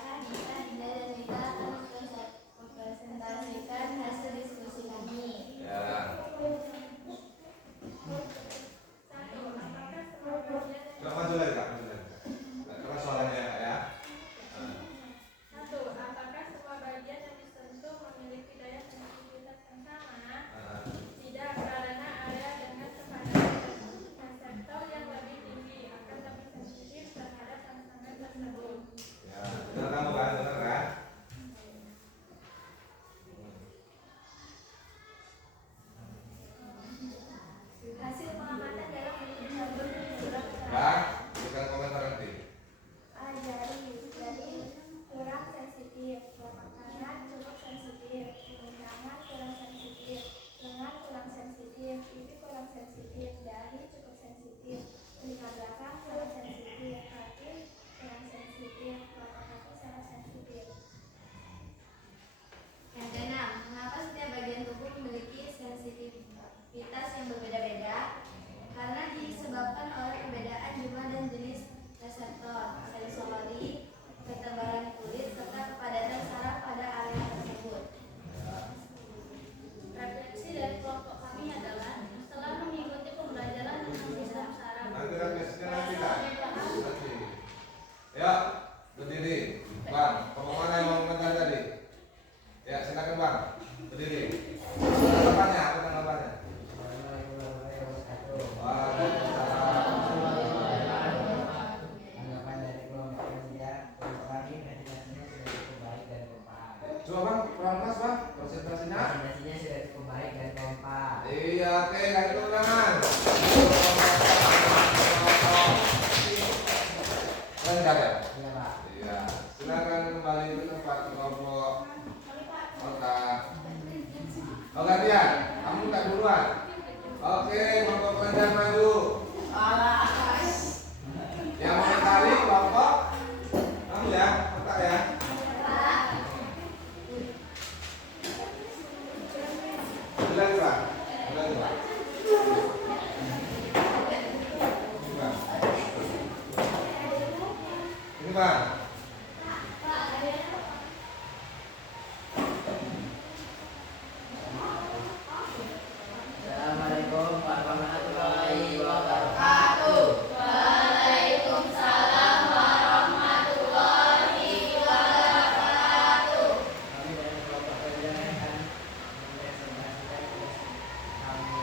Oh gantian, kamu tak duluan. Oke, kelompok pelajar maju. Yang mau tarik kelompok kamu ya, kotak ya. Lagi Pak, lagi Pak. Ini Pak. Assalamualaikum warahmatullahi wabarakatuh. Waalaikumsalam warahmatullahi wabarakatuh. Kami dari kelompok pelajar yang akan menyampaikan kami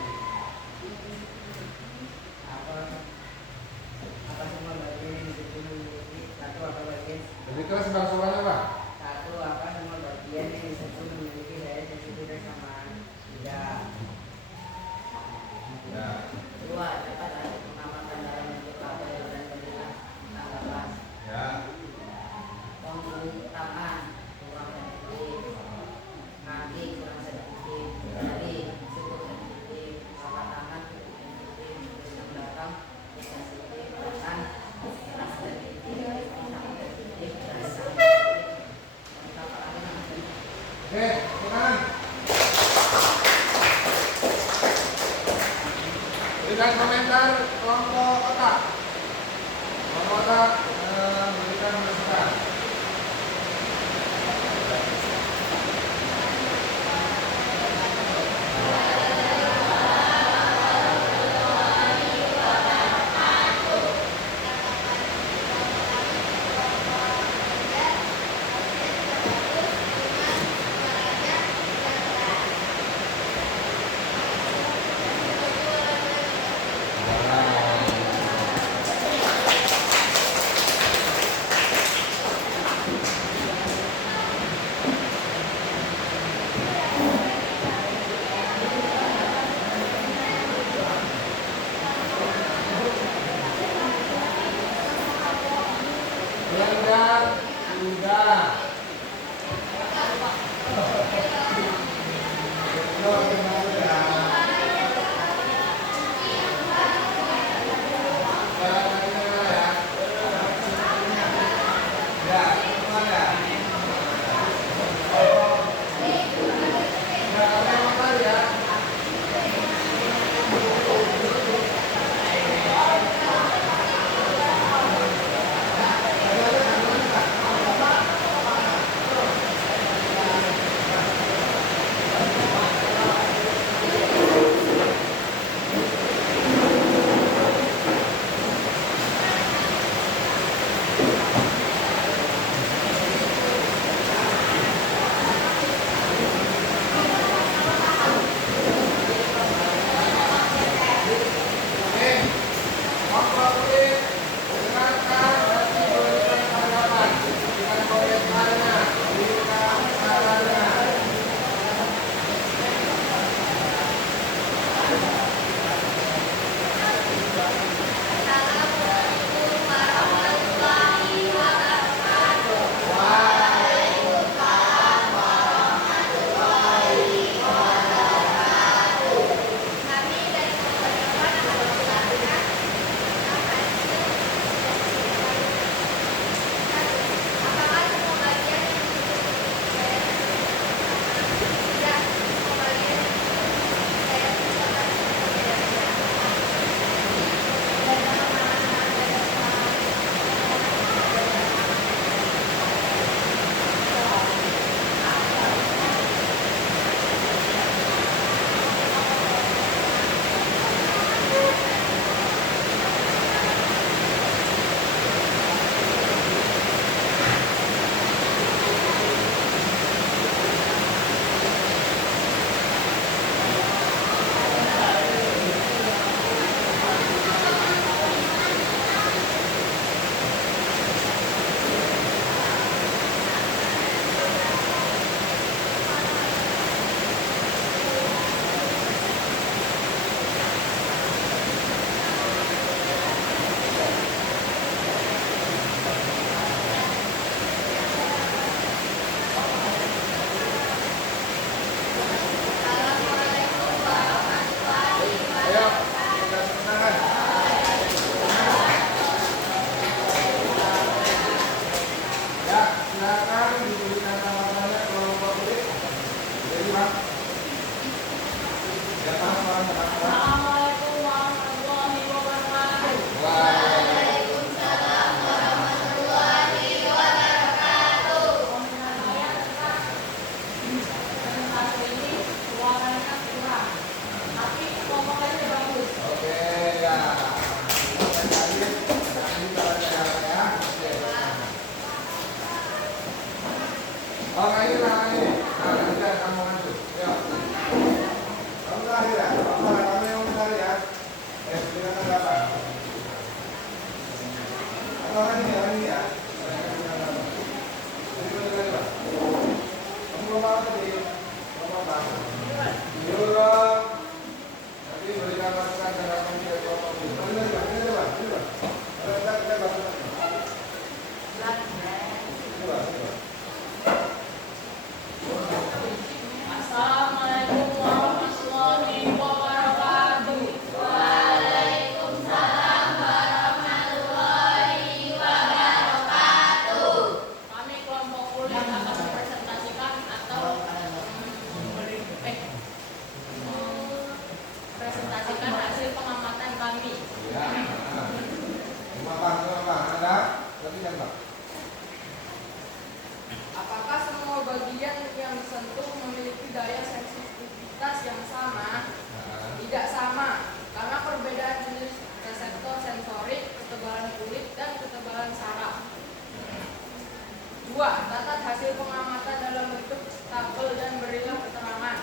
2. Catat hasil pengamatan dalam bentuk tabel dan berilah keterangan.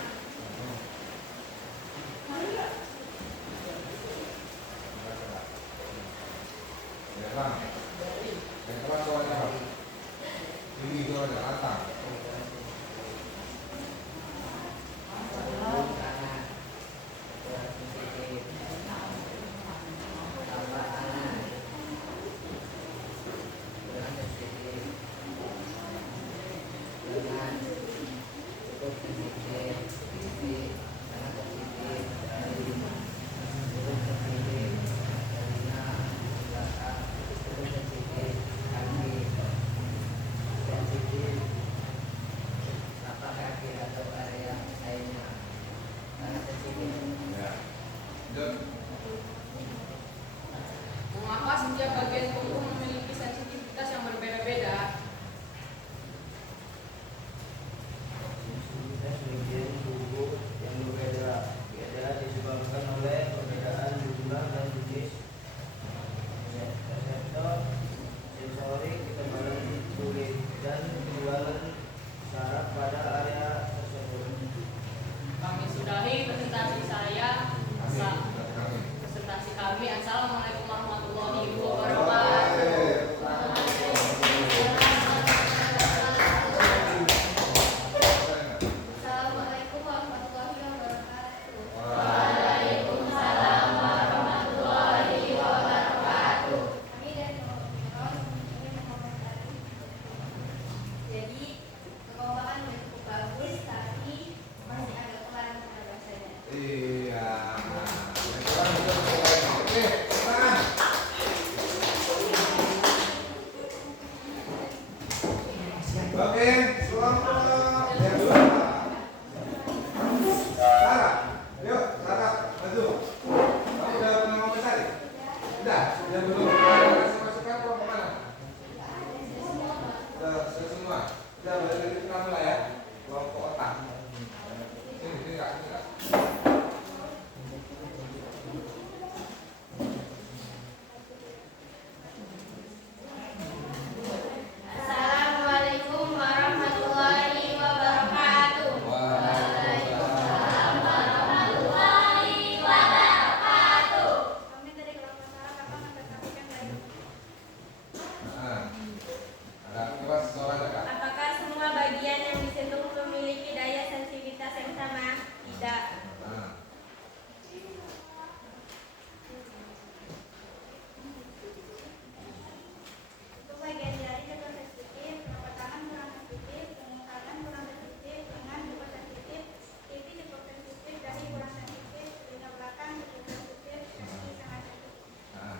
Yang kelas soalnya apa? Ini itu ada atang. Mengapa setiap bagian tubuh memiliki sensitivitas yang berbeda-beda? Bagian tubuh yang berbeda disebabkan oleh perbedaan jumlah dan jenis reseptor sensorik, ketebalan kulit, dan kekebalan saraf pada area tersebut. Kami sudahi presentasi saya. Presentasi kami. Assalamualaikum warahmatullahi wabarakatuh. Assalamualaikum warahmatullahi wabarakatuh. Waalaikumsalam warahmatullahi wabarakatuh. Kami dari Kelompok ini mengomentari. Jadi kekompakan sudah cukup bagus, tapi masih agak kurang cara bahasanya. Iya. Yang kelas itu mulai. Oke, tangan. Oke, kelompok yang dua. Sarah, yuk Sarah maju. Kamu udah pernah ngomong tadi? Udah belum. Kasih masukan kelompok mana? Udah semua. Udah balik lagi ke kamu lah ya. Kelompok otak. Sini kak, sini kak. Assalamualaikum warahmatullahi wabarakatuh. Waalaikumsalam. Kami dari kelompok Sarah Kakak menetapkan dari Nah, ada kelas soal ada kak. apakah semua bagian yang disentuh memiliki daya sensitivitas yang sama? Tidak. Nah, Untuk bagian jari cukup sensitif, telapak tangan kurang sensitif, punggung tangan kurang sensitif, tangan juga sensitif, pipi cukup sensitif, dahi kurang sensitif, telinga belakang cukup sensitif, kaki sangat sensitif. nah.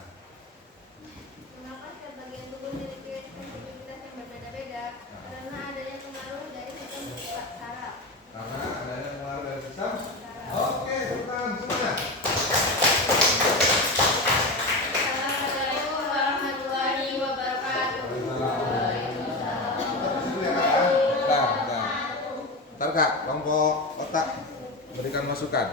Mengapa setiap bagian tubuh memiliki sensitivitas yang berbeda-beda? Karena adanya pengaruh dari sistem saraf. Karena adanya pengaruh dari sistem. Oke, tepuk tangan semuanya. Assalamualaikum warahmatullahi wabarakatuh. Situ ya kak. Bentar. Bentar kak, kelompok otak berikan masukan.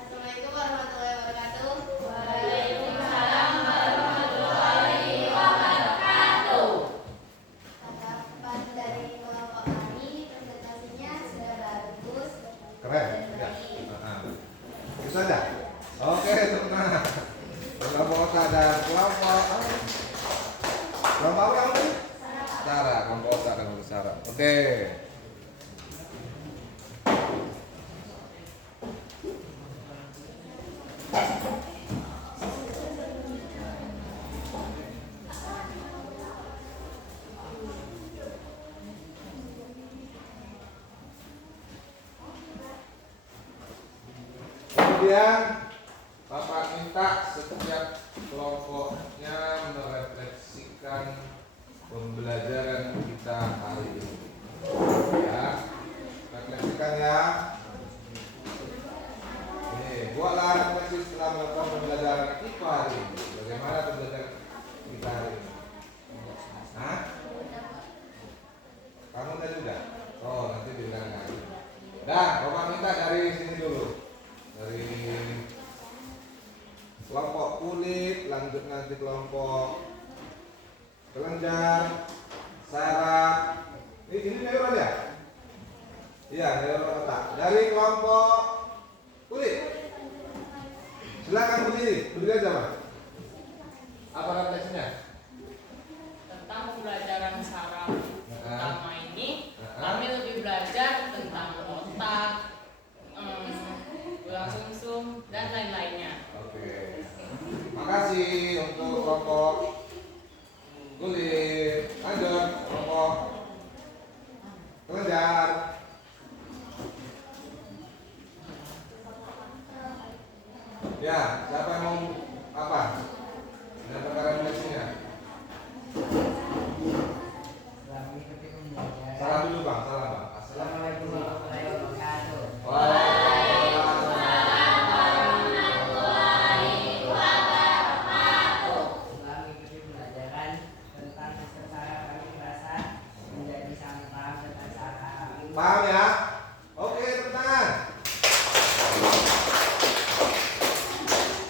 Assalamualaikum warahmatullahi wabarakatuh. Waalaikumsalam warahmatullahi wabarakatuh. Tanggapan dari kelompok kami, presentasinya sudah bagus. Keren. Ya. Itu saja. Oke, tepuk tangan. Kelompok otak dan kelompok apa kamu tadi? Sarah, kelompok otak dan kelompok Sarah. Oke. Kemudian Bapak minta setiap kelompoknya merefleksikan pembelajaran kita hari ini. Ya, refleksikan ya. Ini buatlah refleksi setelah melakukan pembelajaran kita hari ini. Bagaimana pembelajaran kita hari ini? Hah? Kamu udah juga? Oh, nanti diulang lagi. Dah, Bapak minta dari sini dulu. Dari kelompok kulit, lanjut nanti kelompok kelenjar, saraf. Silakan berdiri aja Pak. Apa refleksinya? Tentang pembelajaran saraf pertama ini, kami lebih belajar tentang otak, tulang sumsum, dan lain-lainnya. Oke. Makasih untuk kelompok kulit. Lanjut kelompok kelenjar. Ya, siapa yang mau apa? Menyampaikan refleksinya. Salam dulu Bang, salam Bang. Assalamualaikum warahmatullahi wabarakatuh. Setelah mengikuti pembelajaran tentang sistem saraf, kami merasa menjadi sangat paham tentang saraf. Paham ya? Oke, tepuk tangan.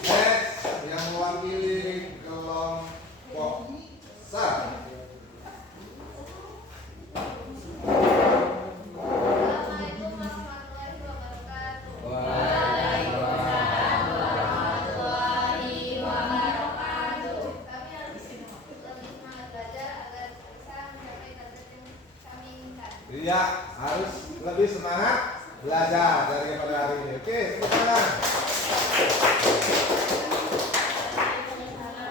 Next, yang mewakili kelompok saraf. Assalamualaikum warahmatullahi wabarakatuh. Waalaikumsalam warahmatullahi wabarakatuh. Kami harus lebih semangat belajar agar bisa mencapai target yang kami inginkan. Iya, harus lebih semangat belajar daripada hari ini. Oke, tepuk tangan.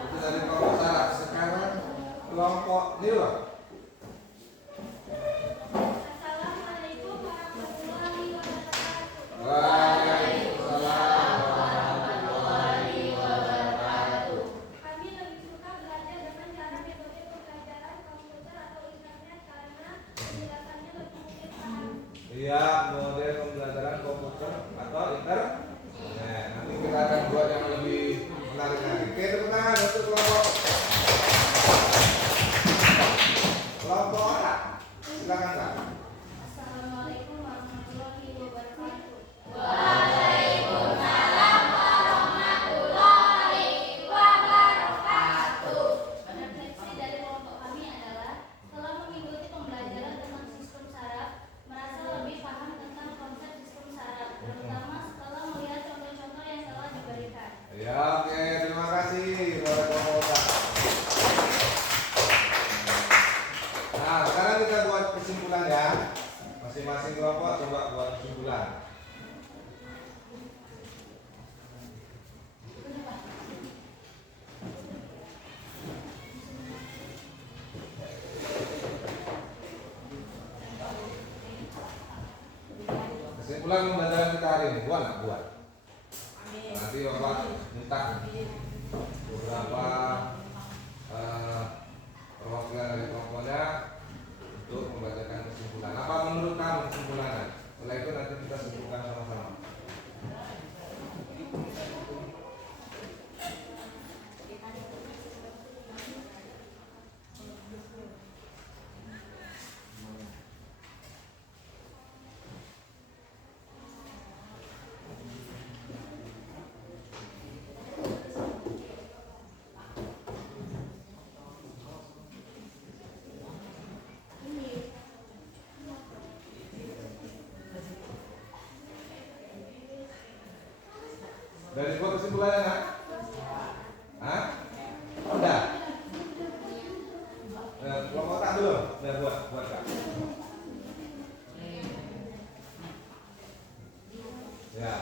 Itu dari kelompok saraf. Sekarang kelompok nilo. Assalamualaikum warahmatullahi wabarakatuh. Waalaikumsalam warahmatullahi wabarakatuh. Kami lebih suka belajar dengan cara metode pembelajaran komputer atau internet karena penjelasannya lebih mudah paham. Iya, model pembelajaran komputer atau internet. Nah, nanti kita akan buat yang lebih menarik lagi. Oke, tepuk tangan untuk kelompok A. Silakan Kak. Assalamualaikum warahmatullahi wabarakatuh. Refleksi dari kelompok kami adalah setelah mengikuti pembelajaran tentang sistem saraf, merasa lebih paham tentang konsep sistem saraf, terutama setelah melihat contoh-contoh yang telah diberikan. Ya, oke, terima kasih kepada kelompok A. Nah, sekarang kita buat kesimpulan ya. Masing-masing kelompok coba buat kesimpulan. Kesimpulan pembelajaran kita hari ini, buat nggak buat? Nanti Bapak minta beberapa perwakilan dari kelompoknya untuk membacakan kesimpulan. Apa menurut kamu kesimpulannya? Setelah itu nanti kita simpulkan sama-sama. Dari buat kesimpulannya nggak? Hah? Udah? Kelompok tak belum? Udah buat Kak. Ya.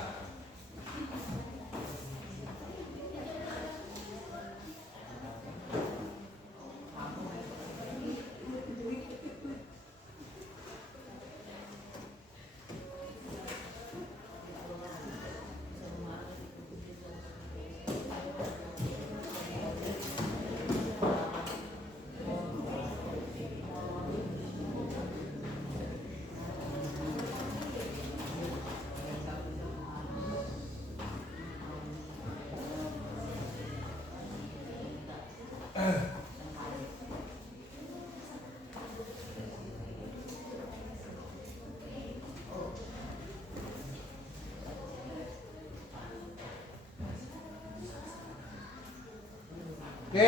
Oke,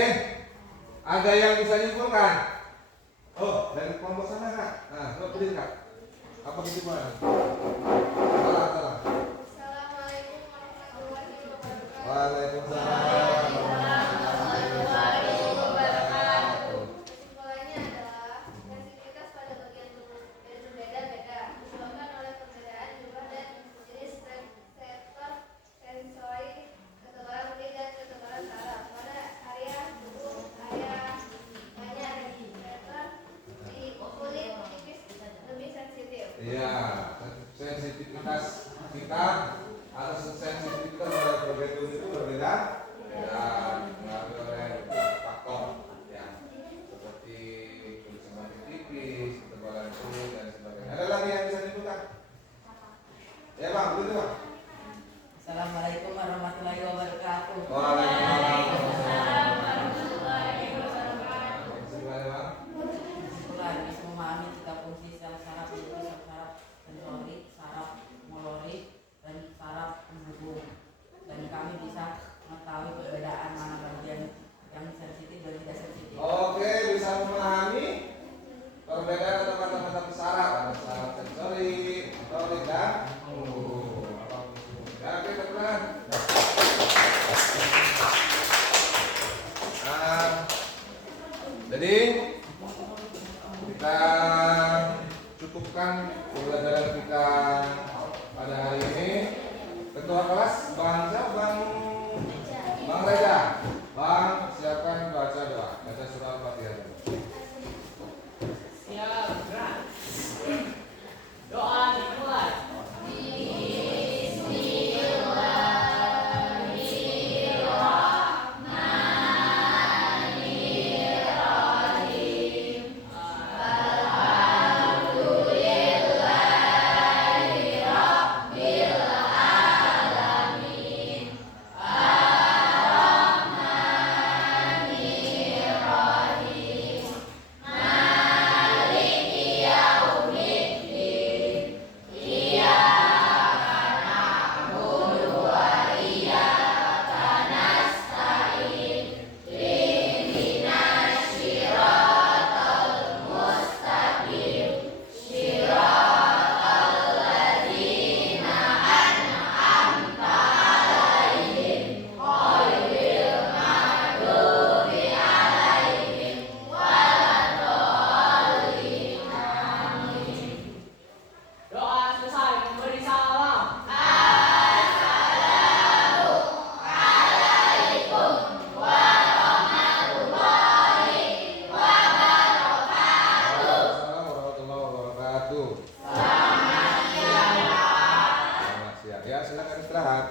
ada yang bisa nyimpulkan? Oh, dari kelompok sana Kak. Nah, coba berdiri Kak. Apa kesimpulan? Salah. Assalamualaikum warahmatullahi wabarakatuh. Waalaikumsalam kita atas sensitivitas pada berbagai tubuh itu berbeda dan mengalami oleh faktor ya seperti kulit semakin tipis, ketebalan kulit dan sebagainya. Ada lagi yang bisa dibuka? Ya bang, begitu bang. Assalamualaikum warahmatullahi wabarakatuh. Waalaikumsalam. Kesimpulan bisa memahami tiga fungsi sel saraf yaitu sel saraf sensorik, saraf motorik, dan saraf penghubung. Dan kami bisa mengetahui perbedaan mana bagian yang sensitif dan tidak sensitif. Oke, bisa memahami perbedaan atau kata-kata saraf, ada saraf sensorik, motorik dan ya, oke, teman-teman. Jadi kita cukupkan pembelajaran kita pada hari ini. Ketua kelas Bang Reza. Bang, siapkan baca doa. Baca surah Al-Fatihah. Siap, gerak. Doa dimulai. Doa selesai, memberi salam. Assalamualaikum warahmatullahi wabarakatuh. Selamat siang. Ya, silakan istirahat.